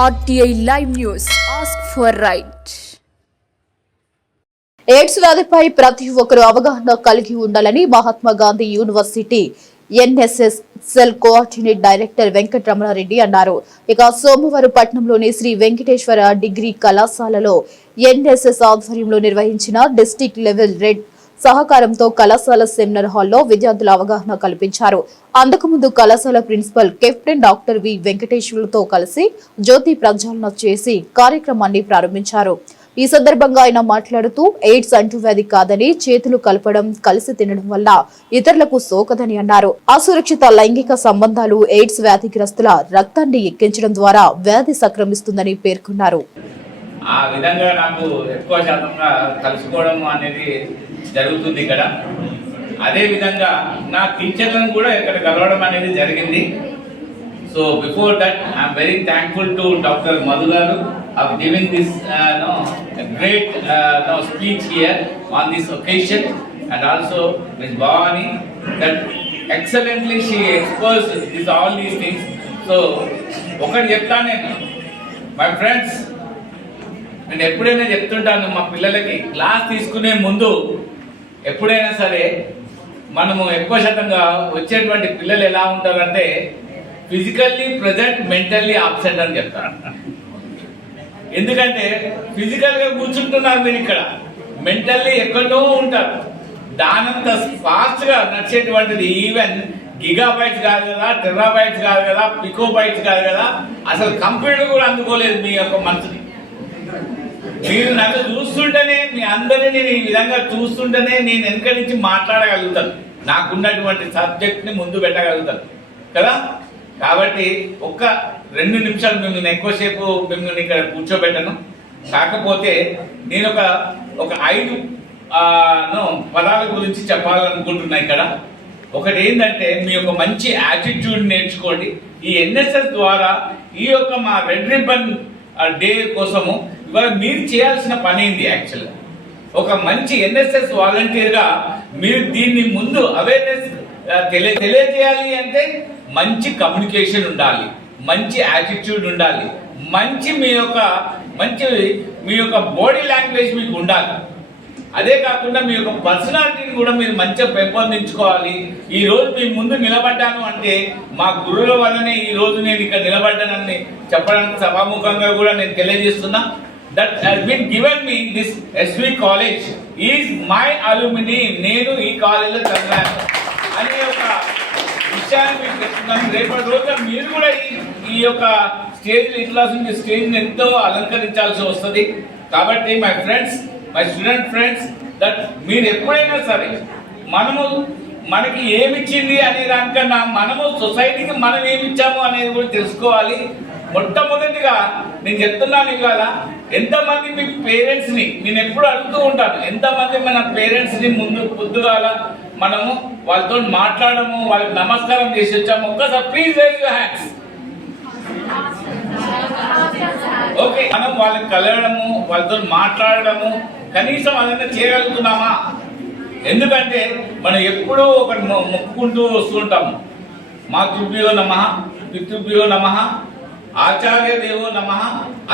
RTI Live News. Ask for right. AIDS వ్యాధిపై ప్రతి ఒక్కరూ అవగాహన కలిగి ఉండాలని Mahatma Gandhi university NSS cell coordinate director Venkataramanareddy అన్నారు. ఇక సోమవారం పట్నంలోని శ్రీ వెంకటేశ్వర డిగ్రీ కళాశాలలో ఎన్ఎస్ఎస్ ఆధ్వర్యంలో నిర్వహించిన డిస్ట్రిక్ట్ లెవెల్ రెడ్ సహకారంతో కళాశాల సెమినార్ హాల్లో విద్యార్థుల అవగాహన కల్పించారు. అంతకుముందు కళాశాల ప్రిన్సిపల్ కెప్టెన్ డాక్టర్ వి వెంకటేశ్వర్లతో కలిసి జ్యోతి ప్రజ్వలన చేసి కార్యక్రమాన్ని ప్రారంభించారు. ఈ సందర్భంగా ఆయన మాట్లాడుతూ ఎయిడ్స్ అంటువ్యాధి కాదని, చేతులు కలపడం, కలిసి తినడం వల్ల ఇతరులకు సోకదని అన్నారు. అసురక్షిత లైంగిక సంబంధాలు ఎయిడ్స్ వ్యాధిగ్రస్తుల రక్తాన్ని ఎక్కించడం ద్వారా వ్యాధి సంక్రమిస్తుందని పేర్కొన్నారు. ఆ విధంగా నాకు ఎక్కువ శాతంగా కలుసుకోవడం అనేది జరుగుతుంది ఇక్కడ. అదే విధంగా నా టీచర్లను కూడా ఇక్కడ కలవడం అనేది జరిగింది. So before that I'm very thankful to doctor Madhu గారు of giving this great speech here on this occasion, and also Ms. Bhavani that excellently she exposed all these things. So ఒకటి చెప్తాను నేను, మై ఫ్రెండ్స్, నేను ఎప్పుడైనా చెప్తుంటాను మా పిల్లలకి class తీసుకునే ముందు ఎప్పుడైనా సరే మనము ఎక్కువ శాతంగా వచ్చేటువంటి పిల్లలు ఎలా ఉంటారంటే ఫిజికల్లీ ప్రజెంట్, మెంటల్లీ అబ్సెంట్ అని చెప్తారు. ఎందుకంటే ఫిజికల్ గా కూర్చుంటున్నారు మీరు, ఇక్కడ మెంటల్లీ ఎక్కడో ఉంటారు. దానంత ఫాస్ట్ గా నడిచేటువంటిది ఈవెన్ గిగాబైట్స్ కాదు కదా, టెరాబైట్స్ కాదు కదా, పికోబైట్స్ కాదు కదా, అసలు కంప్యూటర్ కూడా అందుకోలేదు మీ యొక్క మనసుని. మీరు నన్ను చూస్తుంటేనే, మీ అందరినీ నేను ఈ విధంగా చూస్తుంటేనే నేను వెనక నుంచి మాట్లాడగలుగుతాను, నాకున్నటువంటి సబ్జెక్ట్ ని ముందు పెట్టగలుగుతాను కదా. కాబట్టి ఒక్క 2 నిమిషాలు మిమ్మల్ని ఎక్కువసేపు మిమ్మల్ని ఇక్కడ కూర్చోబెట్టను. కాకపోతే నేను ఒక 5 పదాల గురించి చెప్పాలనుకుంటున్నా ఇక్కడ. ఒకటి ఏంటంటే మీ యొక్క మంచి యాటిట్యూడ్ నేర్చుకోండి. ఈ ఎన్ఎస్ఎస్ ద్వారా ఈ యొక్క మా రెడ్ రిబ్బన్ డే కోసము ఇవాళ మీరు చేయాల్సిన పని ఏంది? యాక్చువల్గా ఒక మంచి ఎన్ఎస్ఎస్ వాలంటీర్గా మీరు దీన్ని ముందు అవేర్నెస్ తెలియజేయాలి అంటే మంచి కమ్యూనికేషన్ ఉండాలి, మంచి యాటిట్యూడ్ ఉండాలి, మీ యొక్క బాడీ లాంగ్వేజ్ మీకు ఉండాలి. అదే కాకుండా మీ యొక్క పర్సనాలిటీని కూడా మీరు మంచిగా పెంపొందించుకోవాలి. ఈ రోజు మీ ముందు నిలబడ్డాను అంటే మా గురువుల వల్లనే ఈ రోజు నేను ఇక్కడ నిలబడ్డానని చెప్పడానికి సభాముఖంగా కూడా నేను తెలియజేస్తున్నా. That has been given me this SV college is my alumni. నేను ఈ కాలేజీలో చదివాను అనే ఒక విషయాన్ని మీకు చెప్తున్నాను. రేపటి రోజున మీరు కూడా ఈ యొక్క స్టేజ్ ఎంతో అలంకరించాల్సి వస్తుంది. కాబట్టి my friends, my student friends, that మీరు ఎప్పుడైనా సరే మనకి ఏమిచ్చింది అనే దానికన్నా మనము సొసైటీకి మనం ఏమిచ్చాము అనేది కూడా తెలుసుకోవాలి. మొట్టమొదటిగా నేను చెప్తున్నాను ఇవాళ, ఎంతమంది మీ పేరెంట్స్ని, నేను ఎప్పుడు అడుగుతూ ఉంటాను, ఎంతమంది మన పేరెంట్స్ని పొద్దుగాల మనము వాళ్ళతో మాట్లాడము, వాళ్ళకి నమస్కారం చేసి వచ్చాము? ఒక్కసారి please rise your hands. Okay, మనం వాళ్ళకి కలవడము, వాళ్ళతో మాట్లాడడము కనీసం అదంతా చేయగలుగుతున్నామా? ఎందుకంటే మనం ఎప్పుడూ ఒకటి మొక్కుకుంటూ వస్తుంటాము, మాతృభ్యో నమః, పితృభ్యో నమః, ఆచార్య దేవో నమః,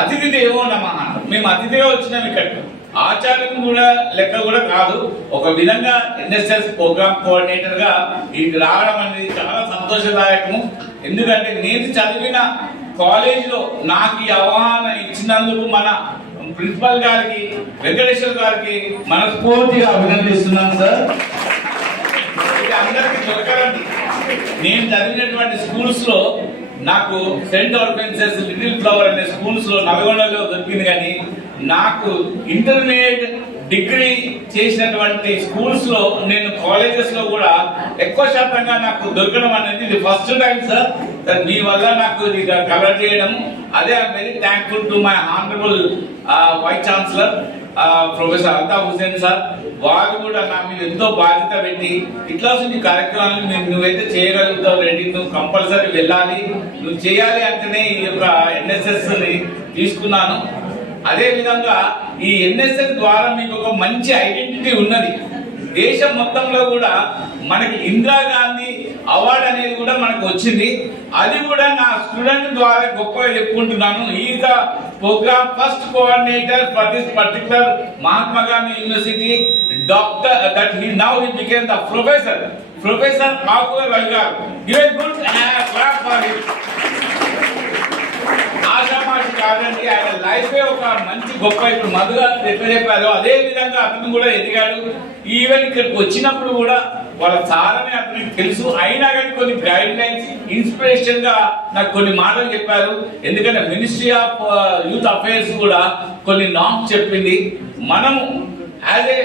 అతిథి దేవో నమః. మేము అతిథిగా వచ్చినాం ఇక్కడికి, ఆచార్యం కూడా లెక్క కూడా కాదు. ఒక విధంగా ఎన్ఎస్ఎస్ ప్రోగ్రామ్ కోఆర్డినేటర్ గా ఇది రావడం అనేది చాలా సంతోషదాయకము. ఎందుకంటే నేను చదివిన కాలేజీలో నాకు ఈ అవగాహన ఇచ్చినందుకు మన ప్రిన్సిపల్ గారికి, వెంకటేశ్వర్ గారికి మనస్ఫూర్తిగా అభినందిస్తున్నాను సార్. ఇది అందరికీ దొరకరండి. నేను చదివినటువంటి స్కూల్స్ లో నాకు సెయింట్ ఆర్ఫెన్సెస్, లిటిల్ ఫ్లవర్ అనే స్కూల్స్ లో నల్గొండలో దొరికింది. కానీ నాకు ఇంటర్మీడియట్ డిగ్రీ చేసినటువంటి స్కూల్స్ లో, నేను కాలేజెస్ లో కూడా ఎక్కువ శాతంగా నాకు దొరకడం అనేది ఇది ఫస్ట్ టైం సార్. మీ వల్ల నాకు ఇది కవర్ చేయడం, అదే I'm very thankful to my honourable vice chancellor professor Altaf Hussain sir. వారు కూడా నా మీద ఎంతో బాధ్యత పెట్టి ఇట్లా కార్యక్రమాలను నువ్వైతే చేయగలుగుతావు రెడ్డి, నువ్వు కంపల్సరీ వెళ్ళాలి, నువ్వు చేయాలి అంటేనే ఈ యొక్క ఎన్ఎస్ఎస్ ని తీసుకున్నాను. అదే విధంగా ఈ ఎన్ఎస్ఎస్ ద్వారా మీకు ఒక మంచి ఐడెంటిటీ ఉన్నది. దేశం మొత్తంలో కూడా మనకి ఇందిరాగాంధీ అవార్డు అనేది కూడా మనకు వచ్చింది. అది కూడా నా స్టూడెంట్ ద్వారా గొప్పగా చెప్పుకుంటున్నాను. Is the programme first coordinator for this particular Mahatma Gandhi university doctor that he now he became the professor Kakur Ravi గారు. Give a good clap for him. ఆశామాషి కాదండి, ఆయన లైఫ్ ఒక మంచి గొప్ప. ఇప్పుడు మధు గారు ఎట్లా చెప్పారో అదే విధంగా అతను కూడా ఎదిగాడు. ఈవెన్ ఇక్కడికి వచ్చినప్పుడు కూడా వాళ్ళ సారని అతనికి తెలుసు, అయినా కానీ కొన్ని గైడ్ లైన్స్ ఇన్స్పిరేషన్ గా నాకు కొన్ని మాటలు చెప్పారు. ఎందుకంటే మినిస్ట్రీ ఆఫ్ యూత్ అఫైర్స్ కూడా కొన్ని నామ్స్ చెప్పింది. మనము as a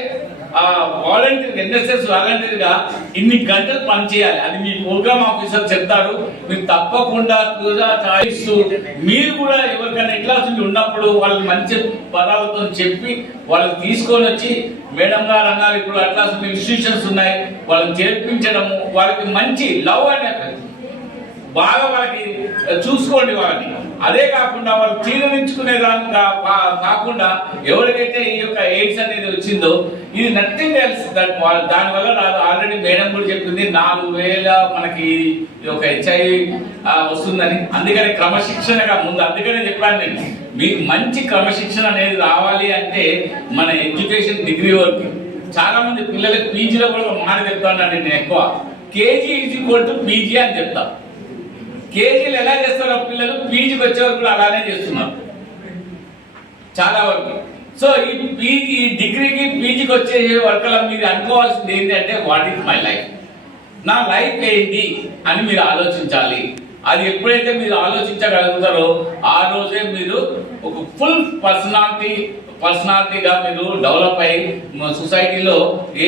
volunteer, NSS volunteer గా ఇన్ని గంటలు పనిచేయాలి. అది మీ ప్రోగ్రామ్ ఆఫీసర్ చెప్తారు. మీరు తప్పకుండా మీరు కూడా ఎవరికైనా ఇట్లా ఉన్నప్పుడు వాళ్ళకి మంచి పదాలతో చెప్పి వాళ్ళకి తీసుకొని వచ్చి మేడం గారు అన్నారు ఇప్పుడు అట్లా ఇన్స్టిట్యూషన్స్ ఉన్నాయి, వాళ్ళని చేర్పించడము, వాళ్ళకి మంచి లవ్ అనేది బాగా వాళ్ళకి చూసుకోండి వాళ్ళని. అదే కాకుండా వాళ్ళు తీర్చుకునే దానిగా కాకుండా ఎవరికైతే ఈ యొక్క ఎయిడ్స్ అనేది వచ్చిందో ఇది నథింగ్ ఎల్స్ దట్ దానివల్ల రాదు. ఆల్రెడీ మేడం కూడా చెప్పింది 4,000 మనకి ఒక HIV వస్తుందని. అందుకని క్రమశిక్షణగా ముందు అందుకనే చెప్పాను నేను, మీకు మంచి క్రమశిక్షణ అనేది రావాలి అంటే మన ఎడ్యుకేషన్ డిగ్రీ వరకు. చాలా మంది పిల్లలకి పీజీలో కూడా మాట చెప్తాను నేను ఎక్కువ, KG = PG అని చెప్తా. కేజీలు ఎలా చేస్తారో పిల్లలు పీజీకి వచ్చే వరకు కూడా అలానే చేస్తున్నారు చాలా వరకు. సో ఈ డిగ్రీకి పీజీకి వచ్చే వరకు మీరు అనుకోవాల్సింది ఏంటంటే వాట్ ఈస్ మై లైఫ్, నా లైఫ్ ఏంటి అని మీరు ఆలోచించాలి. అది ఎప్పుడైతే మీరు ఆలోచించగలుగుతారో ఆ రోజే మీరు ఒక ఫుల్ పర్సనాలిటీగా మీరు డెవలప్ అయ్యి సొసైటీలో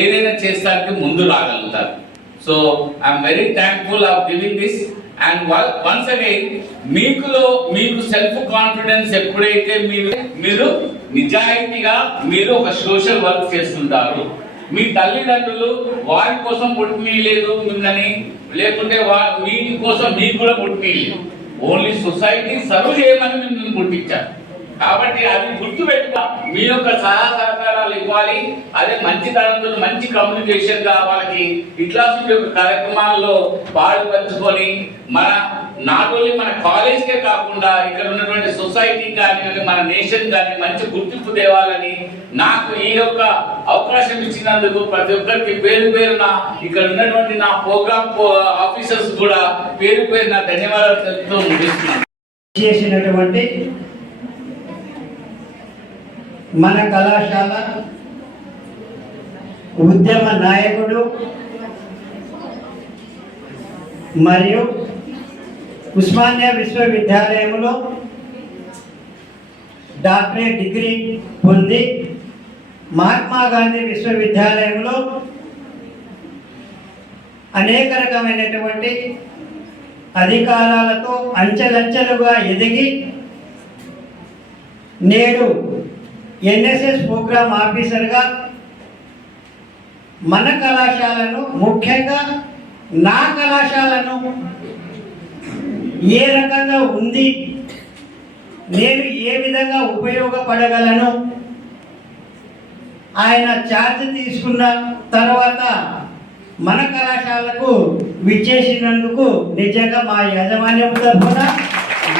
ఏదైనా చేస్తానికి ముందు రాగలుగుతారు. So I'm very thankful of giving this. And once again మీకు సెల్ఫ్ కాన్ఫిడెన్స్ ఎప్పుడైతే మీరు నిజాయితీగా మీరు ఒక సోషల్ వర్క్ చేస్తుంటారు, మీ తల్లిదండ్రులు వారి కోసం పుట్టినీయలేదు మిమ్మల్ని, లేకుంటే మీ కోసం మీకు కూడా పుట్టినీయలేదు, ఓన్లీ సొసైటీ సర్వ్ చేయమని మిమ్మల్ని పుట్టించారు. కాబట్టి అది గుర్తుపెట్టుకో, మీ యొక్క సహకారాలు ఇవ్వాలి. అదే మంచి తరంతో మంచి కమ్యూనికేషన్ గా వాళ్ళకి ఇట్లాంటి కార్యక్రమాల్లో పాల్పంచుకొని మన నాట్ ఓన్లీ మన కాలేజ్కే కాకుండా ఇక్కడ ఉన్నటువంటి సొసైటీ కానీ మన నేషన్ కానీ మంచి గుర్తింపు తేవాలని నాకు ఈ యొక్క అవకాశం ఇచ్చినందుకు ప్రతి ఒక్కరికి పేరు పేరున ఇక్కడ ఉన్నటువంటి నా ప్రోగ్రామ్ ఆఫీసర్స్ కూడా పేరు పేరున ధన్యవాదాలు తెలుపుతూ ముగిస్తున్నాను. చేసినటువంటి మన కళాశాల ఉద్యమ నాయకుడు మరియు ఉస్మానియా విశ్వవిద్యాలయంలో డాక్టరేట్ డిగ్రీ పొంది మహాత్మా గాంధీ విశ్వవిద్యాలయంలో అనేక రకమైనటువంటి అధికారాలతో అంచెలంచెలుగా ఎదిగి నేడు ఎన్ఎస్ఎస్ ప్రోగ్రామ్ ఆఫీసర్గా మన కళాశాలను, ముఖ్యంగా నా కళాశాలను ఏ రకంగా ఉంది, నేను ఏ విధంగా ఉపయోగపడగలను, ఆయన ఛార్జ్ తీసుకున్న తర్వాత మన కళాశాలకు విచ్చేసినందుకు నిజంగా మా యాజమాన్యం తరఫున,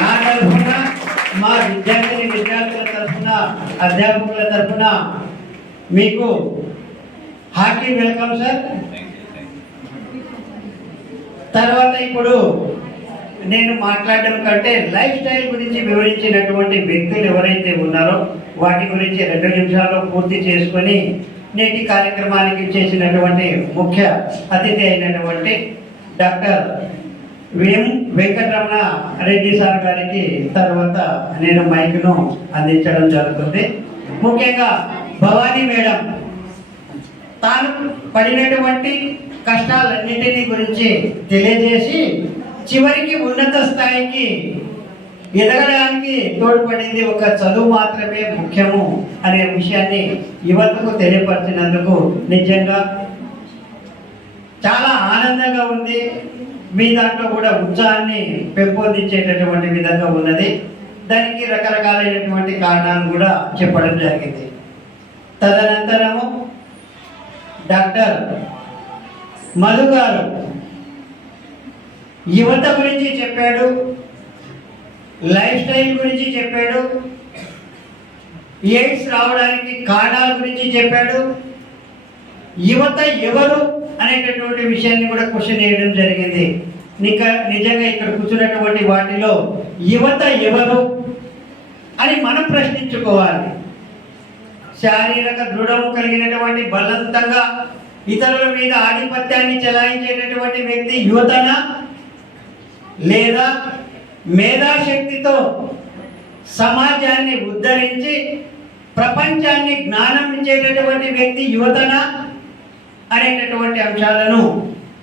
నా తరఫున, మా విద్యార్థుల తరఫున, అధ్యాపకుల తరఫున మీకు హార్టీ వెల్కమ్ సార్. తర్వాత ఇప్పుడు నేను మాట్లాడడం కంటే లైఫ్ స్టైల్ గురించి వివరించినటువంటి వ్యక్తులు ఎవరైతే ఉన్నారో వాటి గురించి 2 నిమిషాల్లో పూర్తి చేసుకొని నేటి కార్యక్రమానికి చేసినటువంటి ముఖ్య అతిథి అయినటువంటి డాక్టర్ వెంకటరమణ రెడ్డి సార్ గారికి తర్వాత నేను మైక్ను అందించడం జరుగుతుంది. ముఖ్యంగా భవానీ మేడం తాను పడినటువంటి కష్టాలన్నింటినీ గురించి తెలియజేసి చివరికి ఉన్నత స్థాయికి ఎదగడానికి తోడ్పడింది ఒక చదువు మాత్రమే ముఖ్యము అనే విషయాన్ని యువతకు తెలియపరిచినందుకు నిజంగా చాలా ఆనందంగా ఉంది. మీ దాంట్లో కూడా ఉత్సాహాన్ని పెంపొందించేటటువంటి విధంగా ఉన్నది. దానికి రకరకాలైనటువంటి కారణాలు కూడా చెప్పడం జరిగింది. తదనంతరము డాక్టర్ మధు గారు యువత గురించి చెప్పాడు, లైఫ్ స్టైల్ గురించి చెప్పాడు, ఎయిడ్స్ రావడానికి కారణాల గురించి చెప్పాడు, యువత ఎవరు అనేటటువంటి విషయాన్ని కూడా క్వశ్చన్ చేయడం జరిగింది. నిజంగా ఇక్కడ కూర్చున్నటువంటి వాటిలో యువత ఎవరు అని మనం ప్రశ్నించుకోవాలి. శారీరక దృఢం కలిగినటువంటి బలవంతంగా ఇతరుల మీద ఆధిపత్యాన్ని చెలాయించేటటువంటి వ్యక్తి యువతనా, లేదా మేధాశక్తితో సమాజాన్ని ఉద్ధరించి ప్రపంచాన్ని జ్ఞానం ఇచ్చేటటువంటి వ్యక్తి యువతనా అనేటటువంటి అంశాలను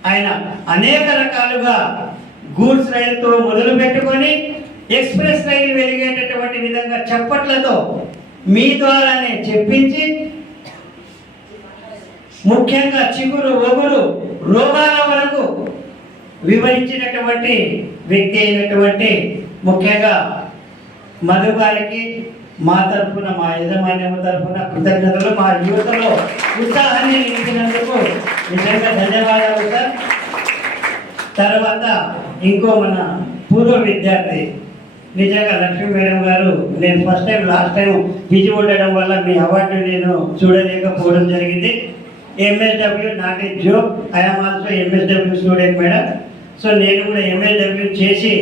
ఆయన అనేక రకాలుగా గూడ్స్ రైలుతో మొదలు పెట్టుకొని ఎక్స్ప్రెస్ రైలు వెలిగేటటువంటి విధంగా చప్పట్లతో మీ ద్వారానే చెప్పించి ముఖ్యంగా చిగురు ఒగురు రోగాల వరకు వివరించినటువంటి వ్యక్తి అయినటువంటి ముఖ్యంగా మధు గారికి మా తరఫున, మా యజమాన్యం తరఫున కృతజ్ఞతలు. మా యువతలో ఉత్సాహాన్ని నింపినందుకు నిజంగా ధన్యవాదాలు సార్. తర్వాత ఇంకో మన పూర్వ విద్యార్థి నిజంగా లక్ష్మీ మేడం గారు, నేను first time last time busy ఉండడం వల్ల మీ అవార్డు నేను చూడలేకపోవడం జరిగింది. MSW not a joke, I'm also MSW student madam. So నేను కూడా MSW చేసి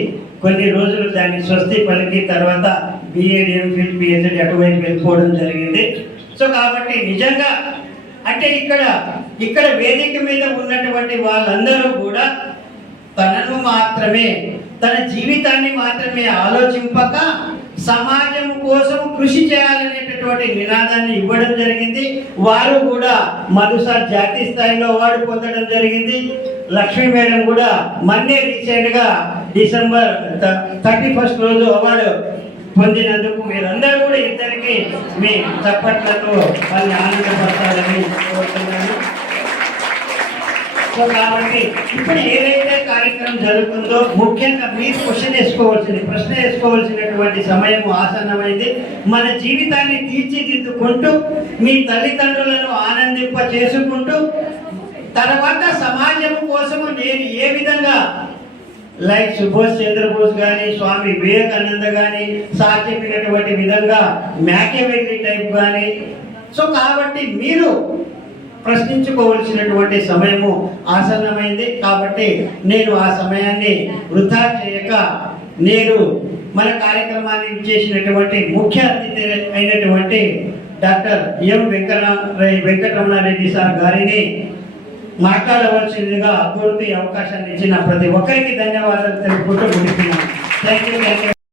కొన్ని రోజులు దాన్ని స్వస్తి పలికి తర్వాత BEd MPhil PhD అటువైపు వెళ్ళిపోవడం జరిగింది. సో కాబట్టి నిజంగా అంటే ఇక్కడ వేదిక మీద ఉన్నటువంటి వాళ్ళందరూ కూడా తనను మాత్రమే, తన జీవితాన్ని మాత్రమే ఆలోచింపక సమాజం కోసం కృషి చేయాలనేటటువంటి నినాదాన్ని ఇవ్వడం జరిగింది. వారు కూడా మధుసార్ జాతీయ స్థాయిలో అవార్డు పొందడం జరిగింది. లక్ష్మీ మేడం కూడా మొన్నే రీసెంట్గా December 31 రోజు అవార్డు పొందినందుకు మీరందరూ కూడా ఇద్దరికి మీ చప్పట్లతో వాళ్ళని ఆనందపరచాలని కోరుతున్నాను. సో కాబట్టి ఇప్పుడు ఏదైతే కార్యక్రమం జరుగుతుందో ముఖ్యంగా మీరు ప్రశ్న వేసుకోవాల్సినటువంటి సమయం ఆసన్నమైంది. మన జీవితాన్ని తీర్చిదిద్దుకుంటూ మీ తల్లిదండ్రులను ఆనందింప చేసుకుంటూ తర్వాత సమాజం కోసము నేను ఏ విధంగా లైక్ సుభాష్ చంద్రబోస్ కానీ, స్వామి వివేకానంద కానీ సార్ చెప్పినటువంటి విధంగా మ్యాకియావెల్లీ టైప్ కానీ, సో కాబట్టి మీరు ప్రశ్నించుకోవాల్సినటువంటి సమయము ఆసన్నమైంది. కాబట్టి నేను ఆ సమయాన్ని వృధా చేయక నేను మన కార్యక్రమాన్ని చేసినటువంటి ముఖ్య అతిథి అయినటువంటి డాక్టర్ ఎం వెంకటరమణారెడ్డి సార్ గారిని మాట్లాడవలసిందిగా కోరుతూ అవకాశాన్ని ఇచ్చిన ప్రతి ఒక్కరికి ధన్యవాదాలు తెలుపుకుంటూ ముగిస్తున్నాను. Thank you.